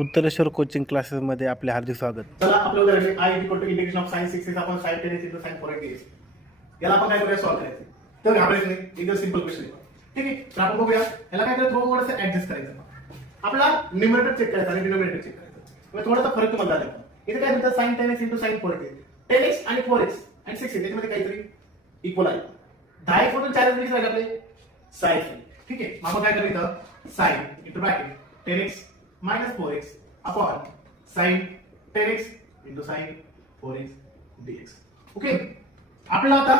Uttareshwar coaching क्लासेसमध्ये आपले हार्दिक स्वागत. चला आपलं उदाहरण I equal to integration of sin 6 upon sin 10 into sin 4 dx. याला आपण काय करूया सॉल्व्ह करायचं. तर घाबरायचं नाही, एकदम सिंपल क्वेश्चन आहे. ठीक आहे, तर आपण बघूया याला काय करायचं, थोडंसं ऍडजस्ट करायचं. आपला न्यूमरेटर चेक करायचा आणि डिनोमिनेटर चेक करायचं. मग थोडासा फरक तुम्हाला झाला. इथे काय म्हणतात sin 10x into sin 4x. 10x आणि 4x आणि 6x याच्यामध्ये काहीतरी इक्वल आहे. 10x मधून 4x किती झाले आपले 6x. ठीक आहे, मग आपण काय करायचं, sin into bracket 10x minus 4x upon sin 10x into sin 4x dx. Okay, आपल्याला आता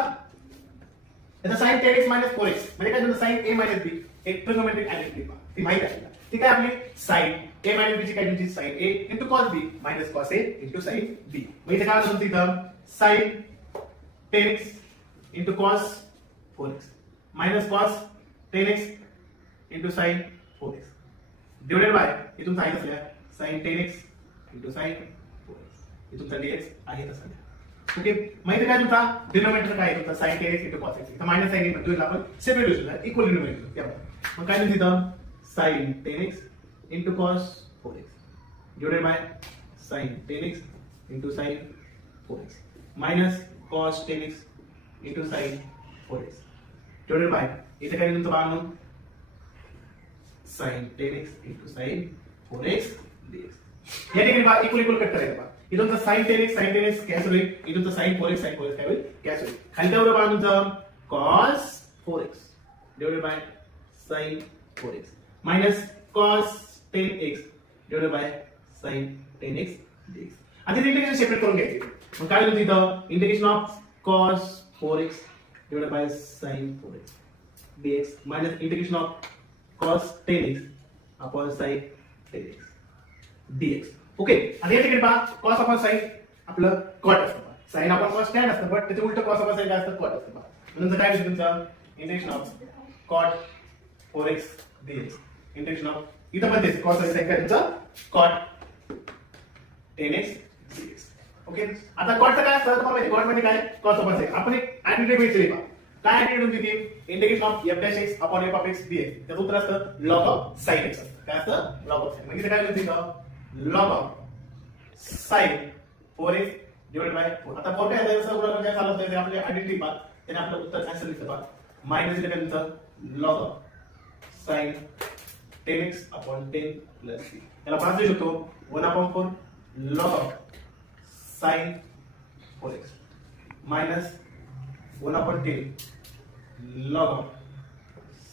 याचा sin 10x minus 4x म्हणजे काय, sin a minus b एक ट्रिग्नोमेट्रिक आयडेंटिटी ती माहिती आहे. ठीक आहे, आपली sin a minus b ची काय तुमची sin a into cos b minus cos a into sin b. मग इथे काय होतं तिथं sin 10x into cos 4x minus cos 10x into sin 4x divided by हे तुमचं आहे तसं sin 10x into sin 4x हे तुमचा dx आहे तसं. ओके, माहिती काय तुमचा डिनोमिनेटर काय आहे तुमचा sin 10x into cos x. तर मायनस साइन म्हणजे आपण सेपरेट लिहू शकतो, इक्वल डिनोमिनेटर. मग काय लिहितो तिथं sin 10x into cos 4x divided by sin 10x into sin 4x minus cos 10x into sin 4x divided by इथे काय तुमचं बाळांनो sin 10x into sin 4x dx. या ठिकाणी बा इक्वल कट करायचं बा. इथून तर sin 10x कॅन्सल होईल, इथून तर sin 4x काय होईल कॅन्सल होईल. खाली तेवढं बा तुमचं cos 4x divided by sin 4x minus cos 10x divided by sin 10x dx. आता इंटिग्रेशन सेपरेट करून घ्यायचे. मग काय होईल तिथं integration of cos 4x divided by sin 4x dx minus integration of cos 10x upon sin 10x dx. Okay, आणि या ठिकाणी पहा cos upon sin आपलं cot असतं, sin upon cos tan असतं, बट त्याचे उलट cos upon sin काय असतं, cot असतं. म्हणून काय आहे तुमचं integration of cot 4x dx integration of इथं पण तेच cos आणि sin काय तुमचं cot 10x dx. ओके, आता cot काय असतं तुम्हाला माहिती, cot म्हणजे काय cos upon sin. आपण एक ऍडमिटेड भेटले पहा, काय ऍडमिटेड होती ती integration of f'(x upon f(x) dx. त्याचं उत्तर असतं log of sin x असतं. काय असतं log of sin. म्हणजे काय लिहितो तिथं log of sin 4x divided by 4. आता 4 काय आहे सर काय चालू होतं आपले आयडेंटिटी पहा, त्याने आपलं उत्तर कॅन्सल लिहिलं पहा. मायनस इथे काय तुमचं log of sin 10x upon 10 plus c. याला पास देऊ शकतो 1/4 log of sin 4x minus 1/10 log of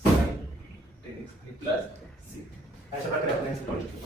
sin 10x plus c. अशा प्रकारे आपण